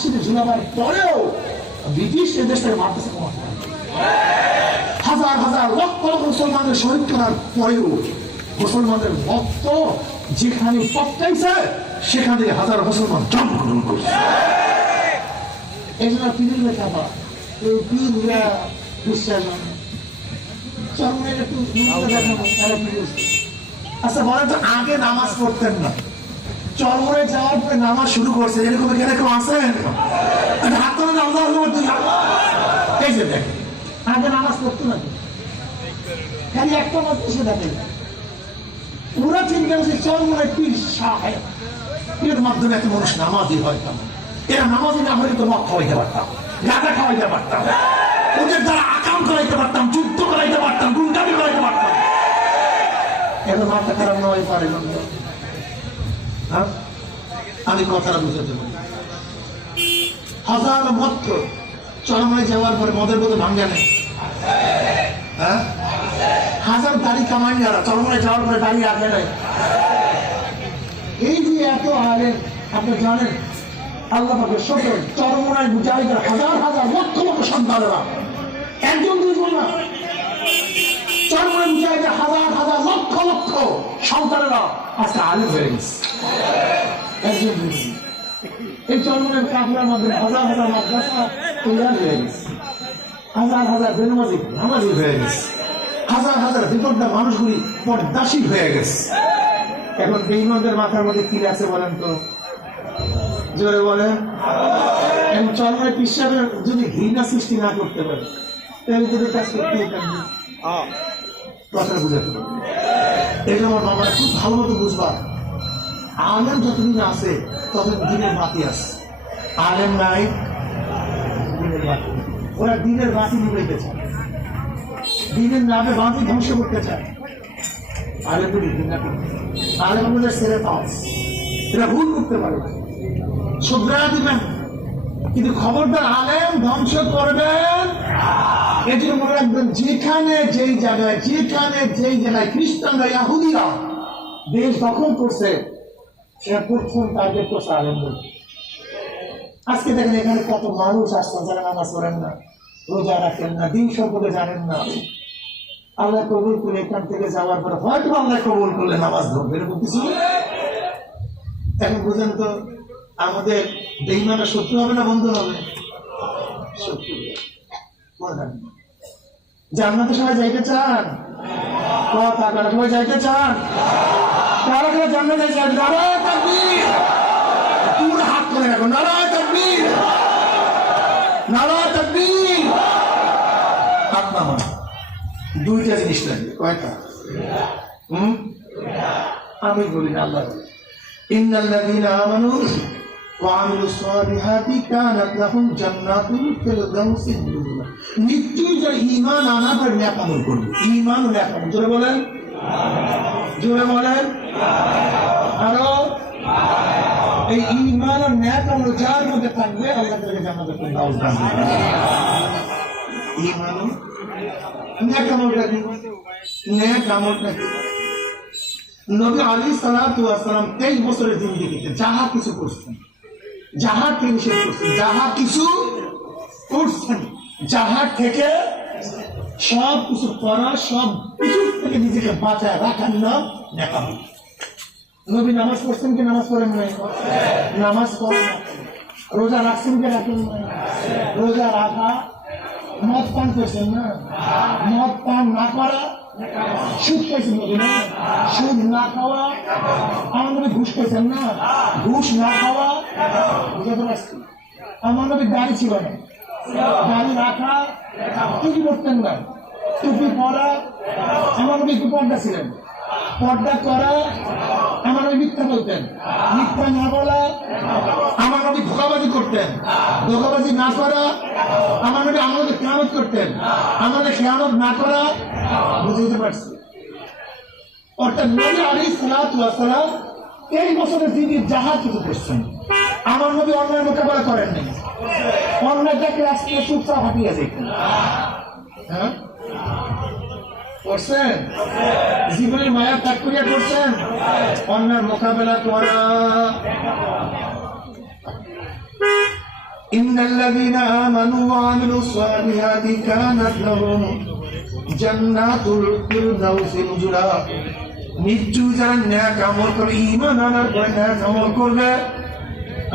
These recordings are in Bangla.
ফাঁসিতে ঝুলাবার পরেও ব্রিটিশ এই দেশটাকে মারতেছে কমাতে, হাজার হাজার লক্ষ লক্ষ মুসলমানদের শহীদ করার পরেও মুসলমানদের রক্ত যেখানে পটকাইছে সেখান থেকে হাজার মুসলমান জন্মগ্রহণ করছে। এই জন্য পীরের লেখা বা এই পীররা বিশ্বাস আচ্ছা বলেন তো, আগে নামাজ পড়তেন না, চরমরে যাওয়ার পরে নামাজ শুরু করছে, এরকম এরকম আছে? হাত তোলেন আল্লাহ এই যে দেখেন, আগে নামাজ পড়তো না, খালি একটা মাত্র সে দেখেন পুরা চিন্তা করছে চরমরে পীর সাহেব, পীরের মাধ্যমে একটা মানুষ নামাজি হয়। এরা নামাজি না হলে তো মদ খাওয়াইতে পারতাম, গাঁজা খাওয়াইতে পারতাম, ওদের দ্বারা আকাম করাইতে পারতাম, যুদ্ধ করাইতে পারতাম, গুন্ডামি করাইতে পারতাম। এখন মাথা খারাপ নয় পারে না। আমি কথাটা বুঝাতে পারি, হাজার মত চরমায় যাওয়ার পরে মদের মতো ভাঙ্গা নেই। হ্যাঁ, হাজার দাড়ি কামাই যারা চরমায় যাওয়ার পরে দাড়ি রাখে নেই। এই যে এত আলেম, আপনি জানেন আল্লাহ পাকে ছোট চরমনায় মুজাহিদের হাজার হাজার লক্ষ লক্ষ সন্তানেরা, একজন দুজন না, চরমনায় মুজাহিদের হাজার হাজার লক্ষ লক্ষ সন্তানেরা আজকে আলেম হয়ে গেছে। একজন দুজন এই চরমনায় কাফেলার মধ্যে হাজার হাজার মাদ্রাসা তৈরি হয়ে গেছে, হাজার হাজার বেনামাজি নামাজি হয়ে গেছে, হাজার হাজার বিপদা মানুষগুলি পর্দাসী হয়ে গেছে। এখন বেঈমানদের মাথার মধ্যে কি আছে বলেন তো, জোরে বলেন। চরমায় পিসাবের যদি ঘৃণা সৃষ্টি না করতে পারে তাহলে তাদের কাজ করতেই পারবে, কথাটা বুঝাতে পারবে। এই জন্য আমার বাবা খুব ভালো মতো বুঝবা, আলেম যতদিন আছে ততদিন দিনের বাতি আছে, আলেম নাই দিনের বাতি। ওরা দিনের বাতি নিবাইতে চায়, দিনের নামে বাতি ধ্বংস করতে চায়। আলেমদের ঘৃণা করতে, আলেমদের ছেড়ে পাস, এরা ভুল করতে পারে, শুধরা দিবেন, কিন্তু খবরদার আলেম ধ্বংস করবেন। এই জন্য মনে রাখবেন, যেখানে যেই জায়গায় খ্রিস্টানরা ইহুদিরা দেশ দখল করছে, সেটা প্রথম টার্গেট করছে আলেমদের। আজকে দেখেন এখানে কত মানুষ আসছেন যারা নামাজ পড়েন না, রোজা রাখেন না, দিন সম্পর্কে জানেন না। আল্লাহ কবুল করে এখান থেকে যাওয়ার পরে হয়তো আল্লাহ কবুল করলে নামাজ ধরবে, এরকম কিছু। এখন বুঝেন তো, আমাদের বেঈমানরা শত্রু হবে না বন্ধু হবে? শত্রু। জান্নাতে সবাই যাইতে চান? সবাই যাইতে চান? কারা কারা জান্নাতে চান? নারায়ে তাকবীর, পুরো হাত করে রাখো, নারায়ে তাকবীর, নারায়ে তাকবীর। হাত নামা। দুইটা জিনিস লাগবে, কয়টা? আমি বলি না, আল্লাহ বলে ইন্নাল্লাযীনা আমানু ওয়া আমিলুস সালিহাতি কানাত লাহুম জান্নাতুল ফিরদাউসি নুজুলা। নিশ্চয়ই যারা ঈমান আনা আর নেক আমল করবে, ঈমান ও নেক আমল, জোরে বলেন, জোরে বলেন আরো। এই ঈমান আর নেক আমল যার মধ্যে থাকবে আল্লাহ তাআলা জান্নাতুল ফিরদাউস দান করবেন। ঈমান ও নেক আমলটা কি? নেক আমলটা কি? নবী আলাইহিস সালাতু ওয়াস সালাম 23 বছরের জিন্দেগিতে যাহা কিছু করছেন, যাহা থেকে নিষেধ করছেন, যাহা কিছু করছেন, যাহা থেকে সব কিছু করা, সব কিছু থেকে নিজেকে বাঁচায় রাখার নাম নেক আমল। নবী নামাজ পড়ছেন কি নামাজ পড়েন নাই? নামাজ পড়েন। রোজা রাখছেন কি রাখেন নাই? রোজা রাখা। মদ পান করছেন না? মদ পান না করা। সুদ খাইছেন না? সুদ না খাওয়া। আমার নবী ঘুষ খাইছেন না? ঘুষ না খাওয়া। বুঝতে পারছি? আমার নবী গাড়ি ছিল না, গাড়ি রাখা। টুপি পড়তেন না, টুপি পরা। আমার নবী পর্দা ছিলেন, পর্দা করা। আমার নবী মিথ্যা বলতেন, মিথ্যা না বলা। আমার নবী ধোঁকাবাজি করতেন, ধোঁকাবাজি না করা। আমার নবী আমাদের খেয়ানত করতেন, আমাদের খেয়ানত না করা। বুঝতে পারছি? অর্থাৎ নবী আলাইহিস সালাতু ওয়াস সালাম 23 বছরের যিনি যাহা কিছু করছেন, আমার নবী অন্যায় মোকাবেলা করেন নাই। অন্যায়টাকে আজকে চুপচাপ হাঁটিয়ে যেতেন। হ্যাঁ করছেন? জীবনের মায়া ত্যাগ করিয়া করছেন? অন্যায় মোকাবেলা করা। ইন্নাল্লাযীনা আমানু ওয়া আমিলুস সালিহাতি কানাত লাহুম জান্নাতুল ফিরদাউসি নুজুলা। নিশ্চয় যারা নেক আমল করে, ঈমান আনার পরে নেক আমল করবে,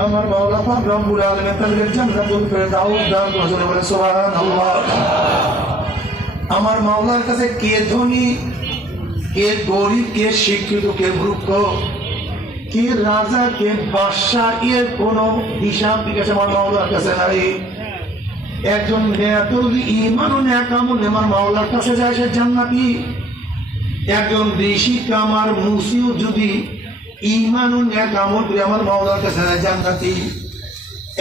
আমার মাওলা পাক রব্বুল আলামিন তাদের জান্নাতুল ফিরদাউস দান করবেন। সুবহানাল্লাহ। আমার মাওলার কাছে কে ধনী, কে গরিব, কে শিক্ষিত, কে মূর্খ, কে রাজা, কে বাদশা, এর কোন হিসাব বিকাশ আমার মাওলার কাছে নাই। একজন নেয়াতুল ঈমান ও নেক আমল আমার মাওলার কাছে যায়, সে জান্নাতি। একজন ঋষি কামার মুসিও যদি ঈমান ও নেক আমল করে আমার মাওলার কাছে যায়, জান্নাতি।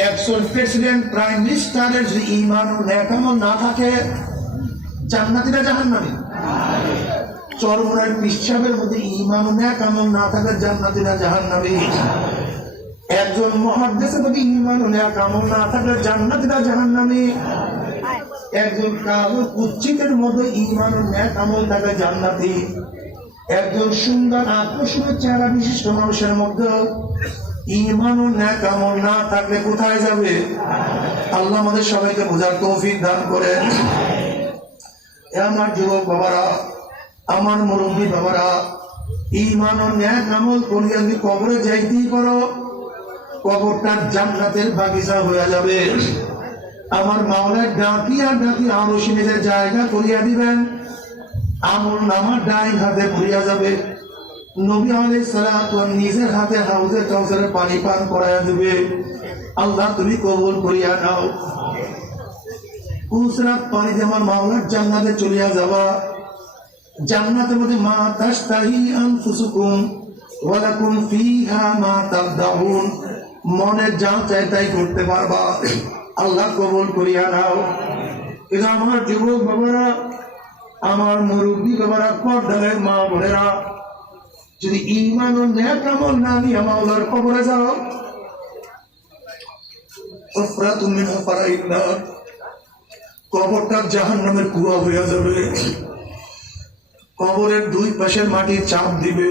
একজন প্রেসিডেন্ট, প্রাইম মিনিস্টারের যদি ঈমান ও নেক আমল না থাকে, জান্নাতীরা জাহান্নামী। চরমরাই পিশাবের মধ্যে ঈমান ও নেক আমল না থাকে, জান্নাতীরা জাহান্নামী। একজন মুহাদ্দিসের মধ্যে ঈমান ও নেক আমল না থাকলে জান্নাতীরা জাহান্নামী। একজন কালো কুচ্ছিতের মধ্যে ঈমান ও নেক আমল থাকে, জান্নাতি। একজন সুন্দর আকর্ষণীয় চেহারা বিশিষ্ট মানুষের মধ্যে ঈমান ও নেক আমল না থাকলে কোথায় যাবে? আল্লাহ আমাদের সবাইকে বোঝার তৌফিক দান করেন। আমার যুবক বাবারা, আমার মুরব্বী বাবারা, ঈমান ও নেক আমল করিয়া যদি কবরে যাইতেই করো, কবরটা জান্নাতের বাগিচা হয়ে যাবে। আমার মাওলার ডাকিয়া ডাকি আরো নিজের জায়গা করিয়া দিবেন। আমল নামার ডাইন হাতে পড়িয়া যাবে। নবী আলাইহিস সালাতু নিজের হাতে হাউজে কাউসারের পানি পান করাইয়া দিবে। আল্লাহ তুমি কবুল করিয়া নাও। কুসরাত পানি দিয়ে আমার মাওলার জান্নাতে চলিয়া যাবা। জান্নাতের মধ্যে মা তাশতাহি আনফুসুকুম ওয়া লাকুম ফীহা মা তাদউন, মনে যা চাই তাই করতে পারবা। আল্লাহ কবুল করিয়া নাও। কিন্তু আমার যুবক বাবারা, আমার মুরব্বী বাবারা, পর্দার মা বোনেরা, যদি ঈমান ও নেক আমল না নিয়ে মাওলার কবরে যাও, হুফরাতুম মিন হুফারাইন নার, কবরটা জাহান্নামের কুয়া হইয়া যাবে। কবরের দুই পাশের মাটি চাপ দিবে,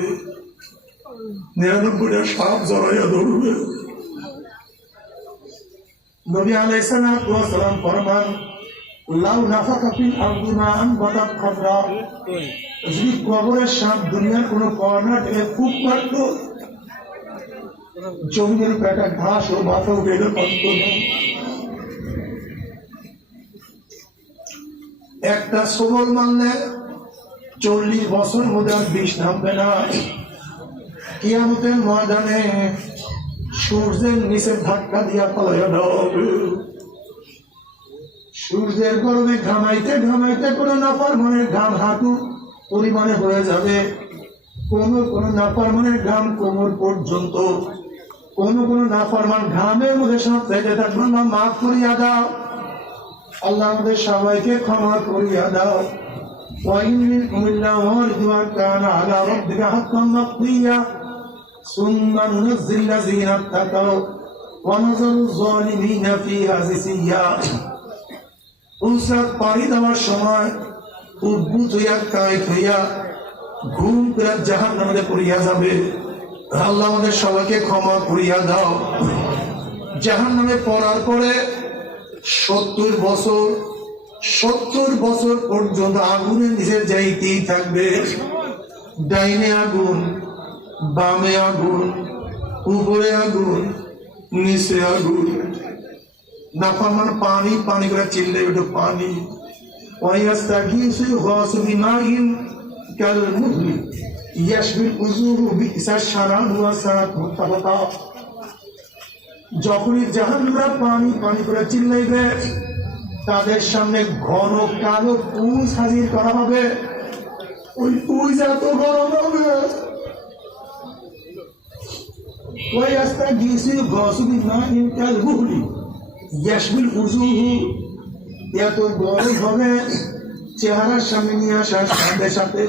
99টা সাপ জড়াইয়া ধরবে। নবী আলাইহিস সালাতু ওয়াস সালাম ফরমান, লাউ নাফাকা ফিল আরদি মাআন বাতাত খাদরা, যদি কবরের সাপ দুনিয়ার কোন কর্নার থেকে ফুক মারত, জমির পেটা ঘাস ও মাথা বেড়ে পড়ত না। একটা সবল মানলে 40 বছর মধ্যে আর বিষ নামবে না। কিয়ামতের ময়দানে সূর্যের নিচে ধাক্কা দিয়া পালাইয়া যাবে। সূর্যের গরমে ঘামাইতে ঘামাইতে কোনো নাফরমানের ঘাম হাঁটু পরিমাণে হয়ে যাবে, কোন নাফরমানের ঘাম কোমর পর্যন্ত, কোন নাফরমান ঘামের মধ্যে সব থেকে থাকবে না। মাফ করিয়া দাও আল্লাহ, আমাদের সবাইকে ক্ষমা করিয়া দাও। وإن منكم إلا واردها كان على ربك حقا مقضيا ثم ننزل الذين اتقوا ونذر الظالمين فيها جثيا। উসরাত পাড়ি দেওয়ার সময় উদ্ভূত হইয়া কায়েত হইয়া ঘুম করে জাহান্নামে পড়িয়া যাবে। আল্লাহ আমাদের সবাইকে ক্ষমা করিয়া দাও। জাহান্নামে পড়ার পরে 70 বছর পর্যন্ত আগুনের নিচে যাইতেই থাকবে। ডাইনে আগুন, বামে আগুন, উপরে আগুন, নিচে আগুন। নাফরমান পানি পানি করে চিল্লে ওঠে পানি। ওয়াইয়াস্তাগীসু গাসু বিমাইন কাল মুহলি ইয়াশবিল উজুহু বি'সা শারাব ওয়া সাআত মুত্তাফাকা। যখনই জাহান্নামীরা পানি পানি করে চিল্লাইবে, তাদের সামনে ঘন কালো পুঁজ হাজির করা হবে। ওই পুঁজ এত গরম হবে, এত গরম হবে, চেহারার সামনে নিয়ে আসার সাথে সাথে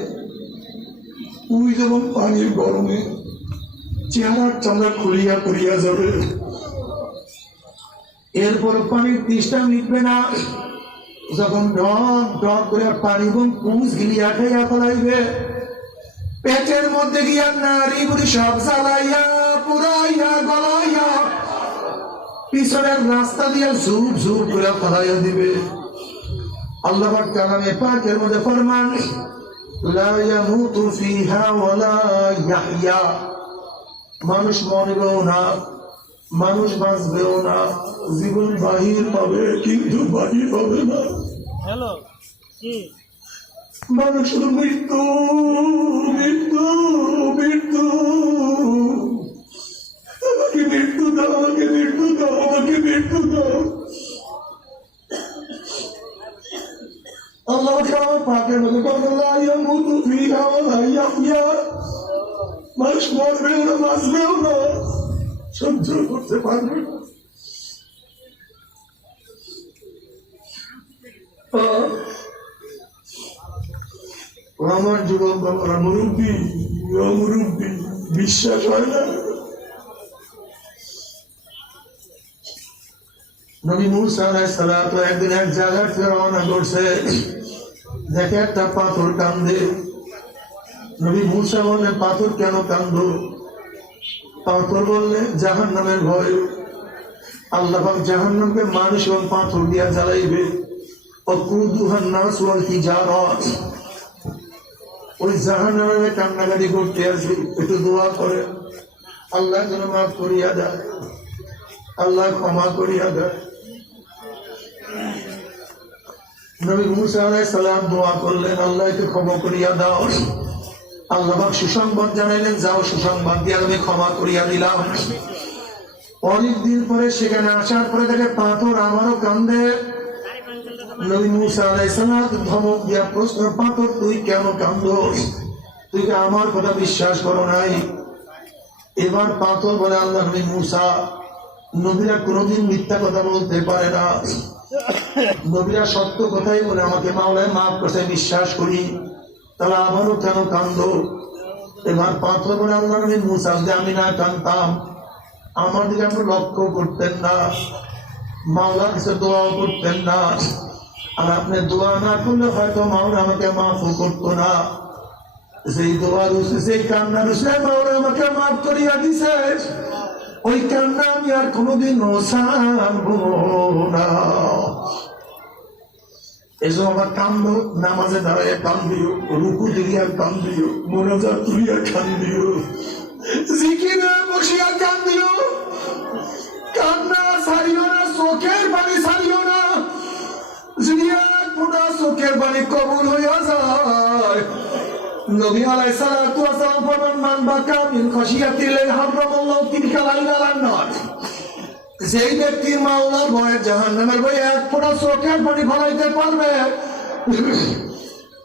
পুঁজ এবং পানির গরমে চেহারার চামড়া খুলিয়া পড়িয়া যাবে। এরপর পানির তৃষ্ণা মিটবে না। যখন ঢক ঢক করে পানি এবং পুঁজ গিলিয়া খাইয়া ফলাইবে, পেটের মধ্যে গিয়া নারী বুড়ি সব জ্বালাইয়া পুরাইয়া গলাইয়া পিছনের রাস্তা দিয়ে ঝুপ ঝুপ করে ফলাইয়া দিবে। আল্লাহ পাক কালামে পাকের মধ্যে ফরমান লা ইয়ামুতু ফিহা ওয়ালা ইয়াহইয়া, মানুষ মরবেও না, মানুষ বাঁচবেও না, জীবন বাহির পাবে কিন্তু বাহির হবে না। হ্যালো কি মানুষ শুধু মৃত্যু মৃত্যু মৃত্যু, আমাকে মৃত্যু দাও, আমাকে মৃত্যু দাও, আমাকে মৃত্যু দাও। আল্লাহ পাকের মধ্যে মানুষ মরবেও না, বাঁচবেও না, সহ্য করতে পারবে না। আমার যুবক বাবারা, মুরব্বী মুরব্বী, বিশ্বাস হয় না। নবী মুসা আলাইহিস সালাতু একদিন এক জায়গায় থেকে রওনা করছে, দেখে একটা পাথর কান্দে। নবী মুসা বললে, পাথর কেন কান্দো? পাথর বললে, জাহান্নামের ভয়। আল্লাহ পাক জাহান্নামকে মানুষ এবং পাথর দিয়া জ্বালাইবে। ওয়াকুদুহান নাস ওয়াল হিজারা, ওই জাহান্নামে কান্নাকাটি করতে আসি, একটু দোয়া করে আল্লাহ যেন মাফ করিয়া দেয়, আল্লাহ ক্ষমা করিয়া দেয়। নবী মুসা আলাইহিস সালাম দোয়া করলেন, আল্লাহকে ক্ষমা করিয়া দাও। আল্লাহ পাক সুসংবাদ জানাইলেন, যাও সুসংবাদ দিয়ে আমি ক্ষমা করিয়া দিলাম। অনেকদিন পরে সেখানে আসার পরে দেখে পাথর আমারও কান্দে। নবী মুসা আলাইহিস সালাম ধমক দিয়া প্রশ্ন, পাথর তুই কেন কান্দোস? তুই কি আমার কথা বিশ্বাস করো নাই? এবার পাথর বলে, আল্লাহ নবী মুসা, নবীরা কোনোদিন মিথ্যা কথা বলতে পারে না, নবীরা সত্য কথাই বলে, আমাকে মাওলায় মাফ করতে বিশ্বাস করি, তাহলে আমারও কেন কান্দো? এবার পাথর বলে, আল্লাহ নবী মুসা, যে আমি না কান্দতাম, আমার দিকে আপনি লক্ষ্য করতেন না, মাওলার কাছে দোয়াও করতেন না, আর আপনি দোয়া না করলে হয়তো মাওলা আমাকে মাফও করতো না। সেই দোয়া রুসে, সেই কান্না রুসে মাওলা আমাকে মাফ করিয়া দিছে, ওই কান্না আমি আর কোনোদিন সারবো না। এসব আমার কান্দো, নামাজে দাঁড়ায় কান্দিও, রুকু দিলিয়া কান্দিও, মোনাজাত তুলিয়া কান্দিও, জিকিরে বসিয়া কান্দিও, কান্না ছাড়িও না, চোখের পানি ছাড়িও না। যদি এক ফোঁটা চোখের পানি কবুল হইয়া যায়, নবী আলাইহিস সালাতু ওয়াস সালাম ফরমান, মান বাকা মিন খাশিয়াতিল্লাহি হারামাল্লাহু তিলকা লাইলান নার, যেই ব্যক্তির মাওলার ভয়ে জাহান্নামের ভয়ে এক ফোঁটা চোখের পানি ফলাইতে পারবে,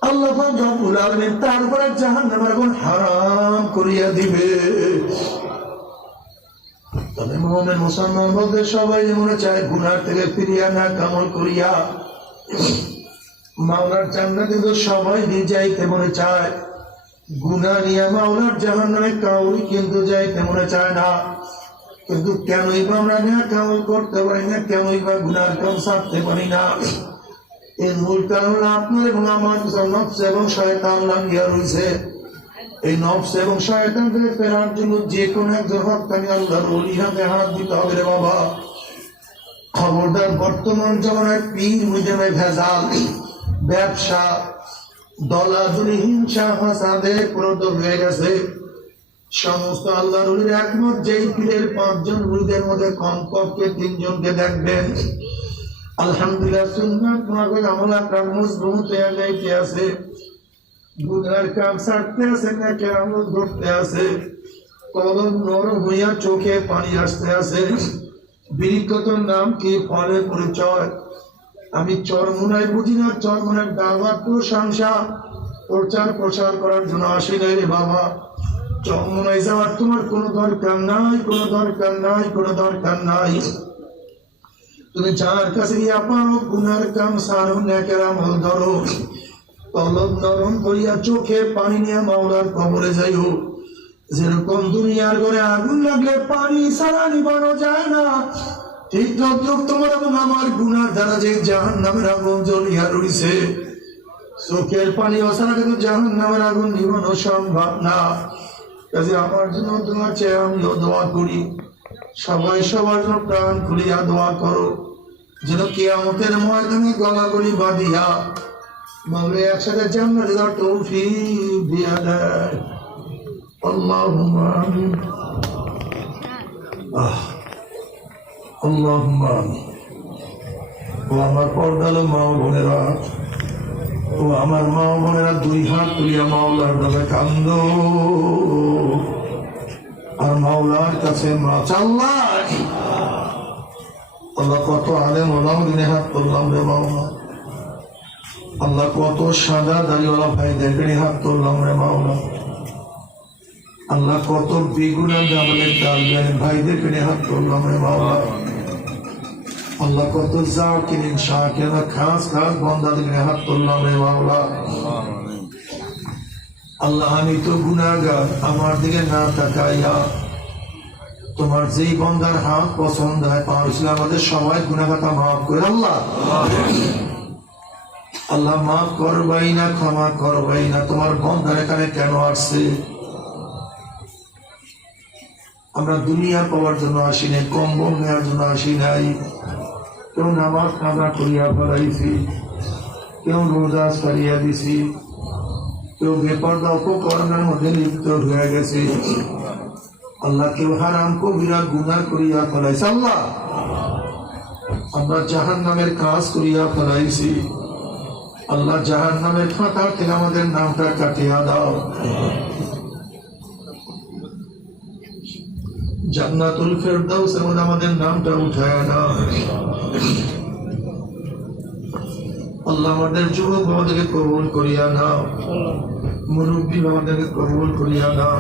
আল্লাহ পাক রব্বুল আলামিন তার উপরে জাহান্নামের আগুন হারাম করিয়া দিবে। তবে মুমিন মুসলমান বলতে সবাই মনে চায় গুনাহ থেকে ফিরিয়া না কামল করিয়া মাওলার জান্নাতে, তো সবাই যাইতে মনে চায়, গুনাহ নিয়ে মাওলার জাহান্নামে কাউরি কিন্তু যাইতে মনে চায় না। কিন্তু কেনই বা আমরা না কামল করতে পারি না, কেনই বা গুনার কাম ছাড়তে পারি না? এর মূল কারণ হলো আপনার এবং আমার নফস এবং শয়তান লাগিয়া রয়েছে। এই নফস এবং শয়তান থেকে ফেরার জন্য যে কোনো একজন হক্কানি আল্লাহর ওলি হাতে হাত দিতে হবে রে বাবা। খবরদার, বর্তমান জমানায় পীর মুজমে ভেজাল, ব্যবসা, দলাদলি, হিংসা, ফাসাদে প্রদর হয়ে গেছে। সমস্ত আল্লাহর ওলির একমত, যেই পীরের 5 জন মুরিদের মধ্যে কমপক্ষে 3 জনকে দেখবেন আলহামদুলিল্লাহ সুন্নাত মোতাবেক আমল আকরাম মজবুত হয়ে যাইতে আছে, গুনার কাম ছাড়তে আছে, নেকের আমল করতে আছে, কলম নরম হইয়া চোখে পানি আসতে আছে। বিরিকত নাম কি, ফলের পরিচয়। আমি চরমুনায় বুঝি না, চরমুনার দাওয়াত প্রশংসা প্রচার প্রসার করার জন্য আসি নাই রে বাবা। চরমুনায় যাওয়ার তোমার কোনো দরকার নাই, কোনো দরকার নাই, কোনো দরকার নাই। তুমি যার কাছে গিয়ে পারো গুনার কাম সারো, নেকের আমল ধরো, কলম নরম করিয়া চোখে পানি নিয়ে মাওলার কবরে যাইও। যেরকম দুনিয়ার ঘরে আগুন লাগলে পানি ছাড়া নিবানো যায় না, ঠিক তদ্রুপ তোমার এবং আমার গুনার দ্বারা যে জাহান্নামের আগুন জ্বলিয়া রইছে, চোখের পানি ছাড়া কিন্তু জাহান্নামের আগুন নিবানো সম্ভব না। কাজে আমার জন্য তোমার চেয়ে আমিও দোয়া করি, সবাই সবার জন্য প্রাণ খুলিয়া দোয়া করো যেন কিয়ামতের ময়দানে গলাগলি বাঁধিয়া মাওলা একসাথে জান্নাতে যাওয়ার তৌফিক দিয়া দেয়। আল্লাহুম্মা আমিন। আল্লাহুম্মা আমিন। ও আমার পর্দালো মা ও বোনেরা, ও আমার মা ও বোনেরা, দুই হাত তুলিয়া মাওলার নামে কান্দো আর মাওলার কাছে মা চাল্লাই। আল্লাহ কত আলেম ওলাম দিনে হাত তুললাম রে মাওলা। আল্লাহ কত সাদা দাড়িওয়ালা ভাইদের হাত তুললাম রে মাওলা। আল্লাহ কত বেগুনা জামালের তালবেন ভাইদের হাত তুললাম রে মাওলা। আল্লাহ কত জাকিরিন শাকিরিন খাস খাস বান্দাদের হাত তুললাম রে মাওলা। আল্লাহ আমি তো গুনাহগার, আমার দিকে না তাকাইয়া তোমার যেই বান্দার হাত পছন্দ হয় পাওয়া আমাদের সবাই গুনাহগাতা মাফ করে আল্লাহ। আল্লাহ মাফ করবাই না, ক্ষমা করবাই না। তোমার বান্দার এখানে কেন আসছে? আমরা দুনিয়া পাওয়ার জন্য আসি নাই, কম্বল নেওয়ার জন্য আসি নাই। কেউ নামাজ কাজা করিয়া ফেলাইছি, কেউ রোজা সারিয়া দিছি, কেউ বেপরদা উপকরণের মধ্যে লিপ্ত হয়ে গেছে। আল্লাহ কেউ হারাম কবিরা গুনাহ করিয়া ফেলাইছে। আল্লাহ আমরা জাহান্নামের কাজ করিয়া ফেলাইছি। আল্লাহ জাহান্নামের খাতা থেকে আমাদের নামটা কাটিয়া দাও। জান্নাতুল ফেরদাউসের মধ্যে আমাদের নামটা উঠায় দাও। আল্লাহ আমাদের যুবক বাবাদেরকে কবুল করিয়া নাও, মুরব্বী বাবাদেরকে কবুল করিয়া নাও,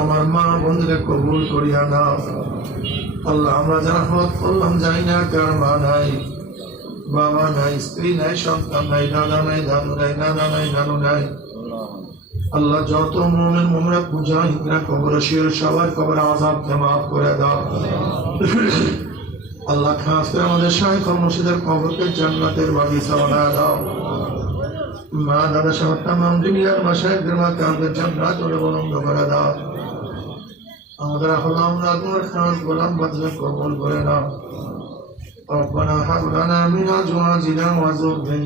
আমার মা বোনদেরকে কবুল করিয়া নাও। আল্লাহ আমরা যারা হজ করলাম জানি না কার মা নাই, বাবা নাই, স্ত্রী নাই, সন্তান নাই, দাদা নাই, দাদু নাই, নানা নাই, নানু নাই। আল্লাহ যত মুমিন মুমিনা পূজা হিকরা কবরে শির সবার কবর আযাবকে মাফ করে দাও। আল্লাহ খাস করে আমাদের শাইখ মুর্শিদের কবরকে জান্নাতের বাগিচা বানায় দাও। মা দাদা সহ তামাম দুনিয়ার মাশায়েখদের মাকামকে জান্নাতুল বুলন্দ করে দাও। আমাদের হলাম না তোমার খাস গোলাম বাদশা কবুল করে নাও। রব্বানা হাব লানা মিন আজওয়াজিনা ওয়া যুররিয়াতিনা